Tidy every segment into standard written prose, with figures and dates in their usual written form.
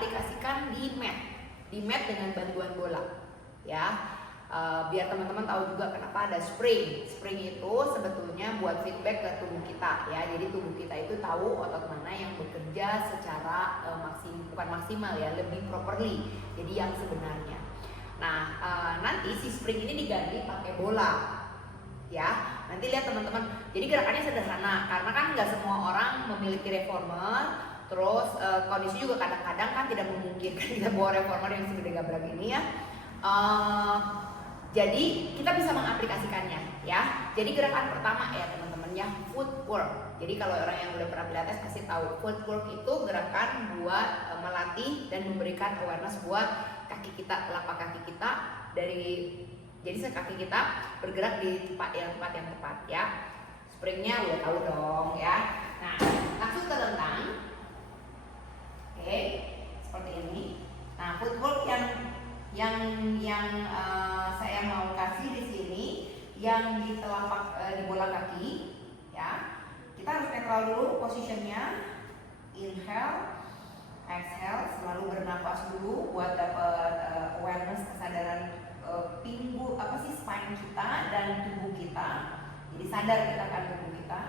diaplikasikan di mat dengan bantuan bola, ya. Biar teman-teman tahu juga kenapa ada spring. Spring itu sebetulnya buat feedback ke tubuh kita, ya. Jadi tubuh kita itu tahu otot mana yang bekerja secara bukan maksimal ya, lebih properly. Jadi yang sebenarnya. Nah, nanti si spring ini diganti pakai bola, ya. Nanti lihat teman-teman. Jadi gerakannya sederhana karena kan nggak semua orang memiliki reformer. Terus kondisi juga kadang-kadang kan tidak memungkinkan kita bawa reformer yang segede gabrak ini, ya. Jadi kita bisa mengaplikasikannya, ya. Jadi gerakan pertama ya teman-teman ya, footwork. Jadi kalau orang yang udah pernah pilates pasti tahu footwork itu gerakan buat melatih dan memberikan awareness buat kaki kita, telapak kaki kita jadi kaki kita bergerak di tempat yang tepat, ya. Springnya udah tahu dong, ya. Nah, langsung terlentang. Oke, seperti ini. Nah, footwork yang saya mau kasih di sini yang di telapak di bola kaki, ya. Kita harus netral dulu posisinya. Inhale, exhale, selalu bernafas dulu buat dapat awareness, kesadaran spine kita dan tubuh kita. Jadi sadar kita akan tubuh kita.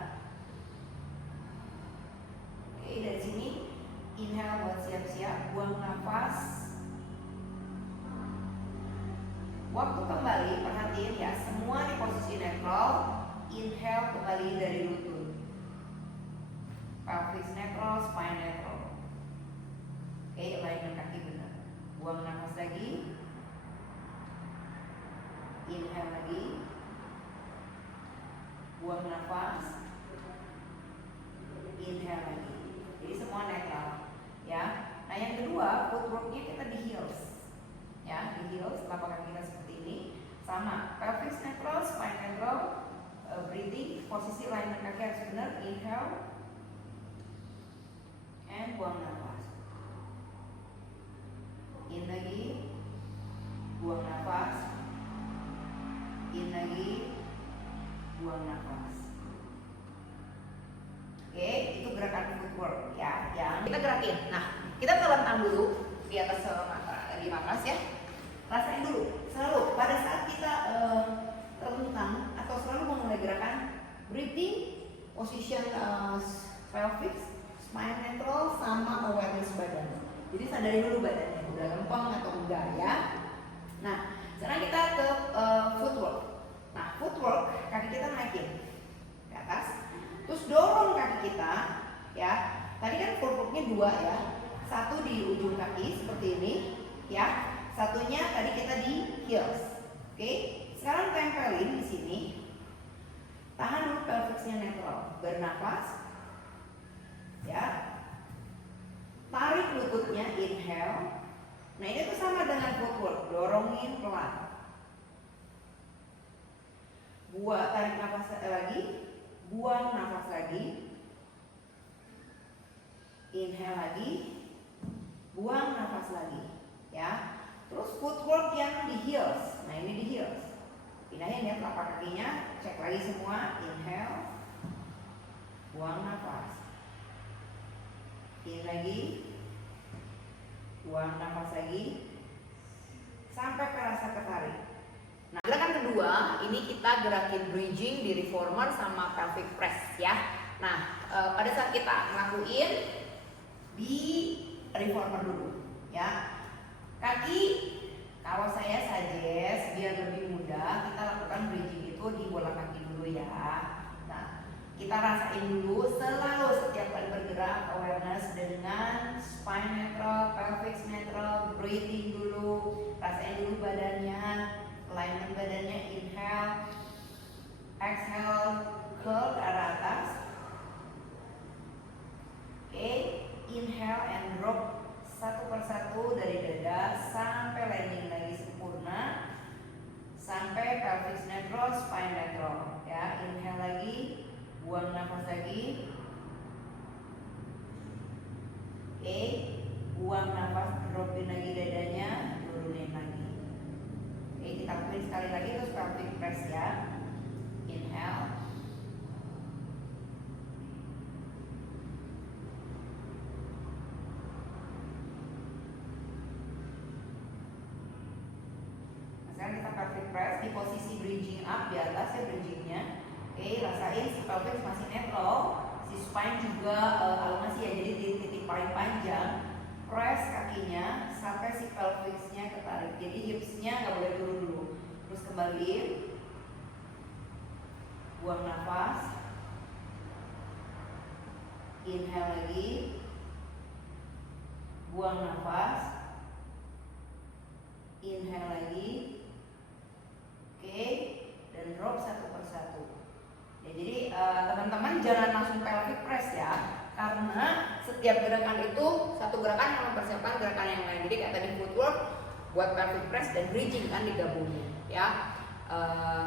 Oke, dari sini inhale buat siap-siap, buang nafas. Waktu kembali, perhatiin ya, semua di posisi netral. Inhale kembali dari lutut, pelvis netral, spine netral. Oke, alignment kaki benar. Buang nafas lagi. Inhale lagi. Buang nafas. Inhale lagi. Jadi semua netral, ya. Nah, yang kedua, footworknya kita di heels. Ya, di heels, telapak kaki kita seperti ini. Sama, pelvis netral, spine netral, breathing, posisi alignment kaki harus benar. Inhale and buang nafas. In lagi, buang nafas. In lagi, buang nafas. Oke, itu gerakan footwork, ya. Yang kita gerakin. Nah, kita terlentang dulu di atas di matras, ya. Rasain dulu selalu pada saat kita terlentang atau selalu memulai gerakan breathing, position pelvis, spine netral, sama awareness badan. Jadi sadari dulu badannya udah lempeng atau enggak, ya. Nah, sekarang kita ke footwork. Nah, footwork kaki kita naikin ke atas, terus dorong kaki kita, ya. Tadi kan footworknya dua, ya. Satu di ujung kaki seperti ini, ya. Satunya tadi kita di heels. Oke, sekarang tempelin di sini. Tahan dulu pelvisnya netral. Bernafas. Ya. Tarik lututnya, inhale. Nah, ini tuh sama dengan footwork. Dorongin pelan. Tarik nafas lagi. Buang nafas lagi. Inhale lagi. Buang nafas lagi. Ya. Terus footwork yang di heels. Nah, ini di heels. Pindahin ya telapak kakinya. Cek lagi semua. Inhale. Buang nafas. In lagi. Buang nafas lagi. Sampai kerasa ketarik. Nah, gerakan kedua ini kita gerakin bridging di reformer sama pelvic press, ya. Nah, pada saat kita ngelakuin di reformer dulu, ya. Kaki, kalau saya suggest biar lebih mudah kita lakukan bridging itu di bola kaki dulu, ya. Nah, kita rasain dulu selalu setiap kali bergerak awareness dengan spine netral, pelvis netral, breathing dulu, rasain dulu badannya, alignment badannya. Inhale, exhale, curl ke arah atas. Oke, inhale and drop satu persatu dari dada sampai landing lagi sempurna, sampai pelvis netral, spine netral, ya. Inhale lagi, buang nafas lagi. Oke, buang nafas, dropin lagi dadanya, turunin lagi. Oke, kita lakuin sekali lagi terus pelvic press, ya. Inhale. pelvic press di posisi bridging up di atas ya bridgingnya. Oke, rasain si pelvis masih netral, si spine juga alungasi ya, jadi di titik paling panjang. Press kakinya sampai si pelvisnya ketarik. Jadi hipsnya nggak boleh turun dulu. Terus kembaliin, buang nafas, inhale lagi, buang nafas, inhale lagi, oke, dan drop satu persatu. Ya, jadi teman-teman jangan langsung pelvic press ya, karena setiap gerakan itu satu gerakan mempersiapkan gerakan yang lain. Jadi kayak tadi footwork buat pelvic press dan bridging kan digabungin ya.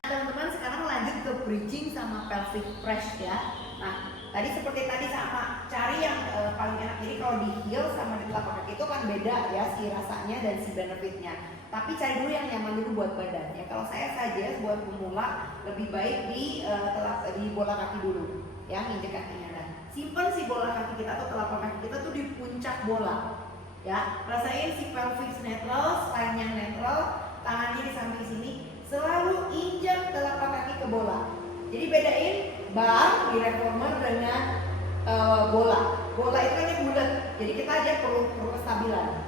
Teman-teman sekarang lanjut ke bridging sama pelvic press ya. Nah, tadi seperti tadi sama cari yang paling enak. Jadi kalau di heel sama di telapak kaki itu kan beda ya si rasanya dan si benefitnya. Tapi cari dulu yang nyaman dulu buat badan ya. Kalau saya saja buat pemula lebih baik di bola kaki dulu ya, nginjek kakinya. Dan simpen si bola kaki kita atau telapak kaki kita tuh di puncak bola ya. Rasain si pelvis netral, spine yang netral, tangannya di samping sini. Selalu injak telapak kaki ke bola. Jadi bedain bar di reformer dengan bola. Bola itu kan bulat, jadi kita aja perlu kestabilan.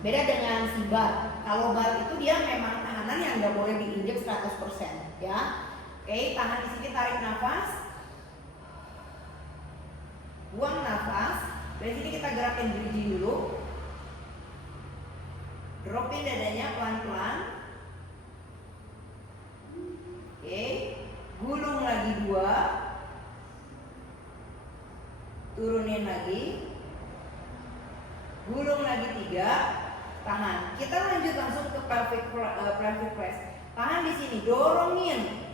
Beda dengan si bar. Kalau bar itu dia memang tahanan yang nggak boleh diinjak 100% ya. Oke, tahan di sini, tarik nafas, buang nafas. Dari sini kita gerakin bridging dulu. Dropin dadanya pelan-pelan. Oke, gulung lagi 2, turunin lagi, gulung lagi 3, tahan. Kita lanjut langsung ke pelvic press. Tahan di sini, dorongin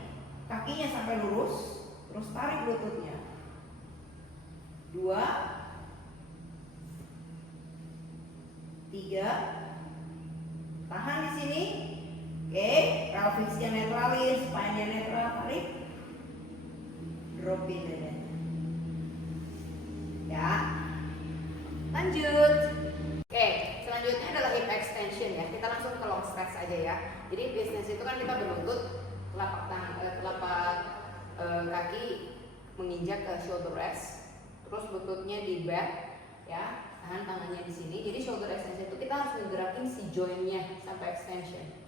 kakinya sampai lurus, terus tarik lututnya. 2, 3, tahan di sini. Oke, pelvisnya netralin, spine-nya netral, tarik, dropin dadanya. Ya, lanjut. Oke, selanjutnya adalah hip extension ya. Kita langsung ke long stretch aja ya. Jadi hip extension itu kan kita berlutut, telapak kaki menginjak ke shoulder rest, terus lututnya di back ya. Tahan tangannya di sini. Jadi shoulder extension itu kita harus menggerakin si jointnya sampai extension.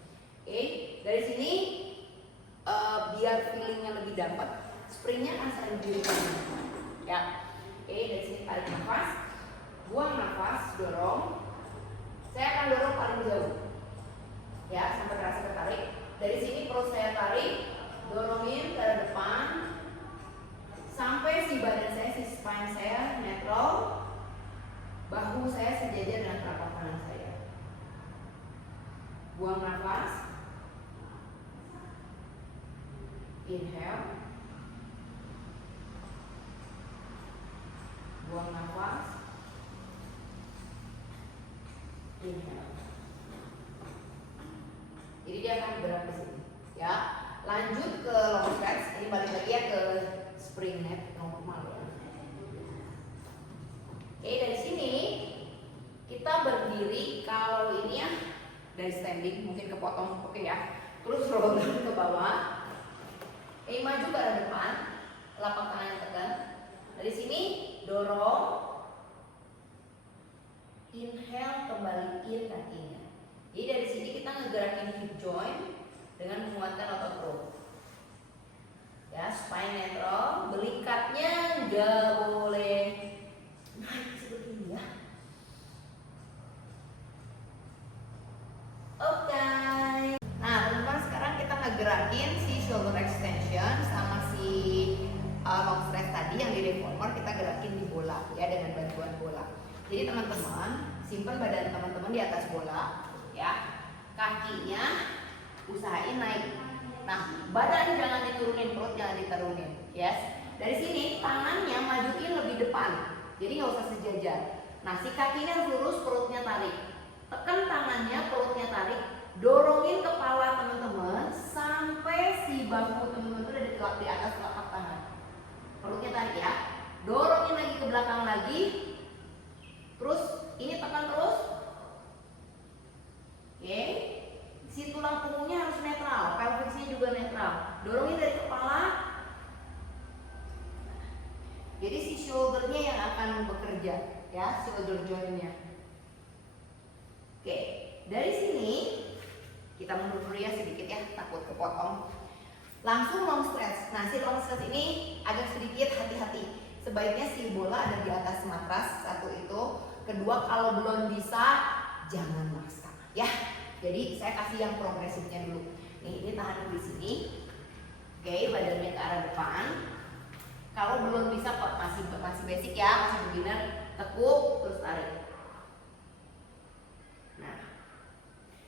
Oke, dari sini biar feelingnya lebih dapat, springnya rasain diri ya. Oke, dari sini tarik nafas, buang nafas, dorong. Saya akan dorong paling jauh ya, sampai terasa ketarik. Dari sini perut saya tarik, dorongin ke depan sampai si badan saya, si spine saya netral, bahu saya sejajar dengan telapak tangan saya. Buang nafas, inhale, buang nafas, inhale. Jadi dia akan bergerak ke sini ya. Lanjut ke long stretch. Ini balik lagi ya ke spring neck normal ya. Oke, dari sini kita berdiri. Kalau ini ya dari standing mungkin kepotong, oke ya. Terus roll down ke bawah. Maju ke arah depan, telapak tangannya tekan. Dari sini dorong, inhale, kembaliin kakinya. Jadi dari sini kita ngegerakin hip joint dengan menguatkan otot perut. Ya, spine netral, belikatnya nggak boleh naik seperti ini ya. Oke. Nah, teman-teman, sekarang kita ngegerakin si shoulder extension sama si long stretch tadi yang di reformer, kita gerakin di bola ya, dengan bantuan bola. Jadi teman-teman, simpan badan teman-teman di atas bola ya. Kakinya usahain naik. Nah, badan jangan diturunin, perut jangan diturunin. Yes. Dari sini tangannya majuin lebih depan. Jadi nggak usah sejajar. Nah, si kakinya harus lurus, perutnya tarik. Tekan tangannya, perutnya tarik. Dorongin kepala teman-teman sampai si bahu teman-teman itu ada di atas telapak tangan. Perutnya tarik ya. Dorongin lagi ke belakang lagi. Terus ini tekan terus. Oke. Si tulang punggungnya harus netral. bekerja ya, shoulder joint-nya. Oke, dari sini kita mundur dulu ya sedikit ya, takut kepotong. Langsung long stretch. Nah, si long stretch ini agak sedikit hati-hati. Sebaiknya si bola ada di atas matras, satu itu. Kedua, kalau belum bisa jangan maksa ya. Jadi saya kasih yang progresifnya dulu. Nih, ini tahan di sini. Oke, badannya ke arah depan. Kalau belum bisa kok masih basic ya, masih beginner, tekuk terus tarik. Nah,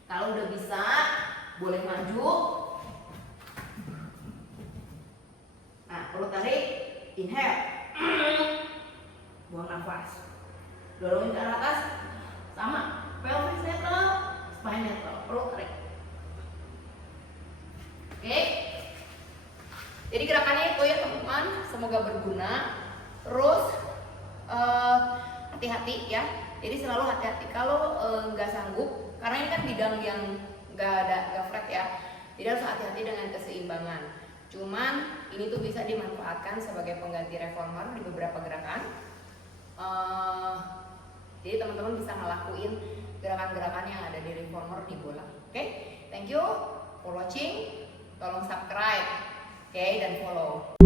kalau udah bisa boleh maju. Nah, perlu tarik, inhale, buang nafas, dorongin ke arah atas, sama, pelvis netral, spine netral, perlu tarik. Oke. Jadi gerakannya itu ya teman-teman, semoga berguna. Terus hati-hati ya. Jadi selalu hati-hati kalau nggak sanggup, karena ini kan bidang yang nggak flat ya. Jadi harus hati-hati dengan keseimbangan. Cuman ini tuh bisa dimanfaatkan sebagai pengganti reformer di beberapa gerakan. Jadi teman-teman bisa ngelakuin gerakan-gerakan yang ada di reformer di bola. Oke, thank you for watching. Tolong subscribe, oke, dan follow.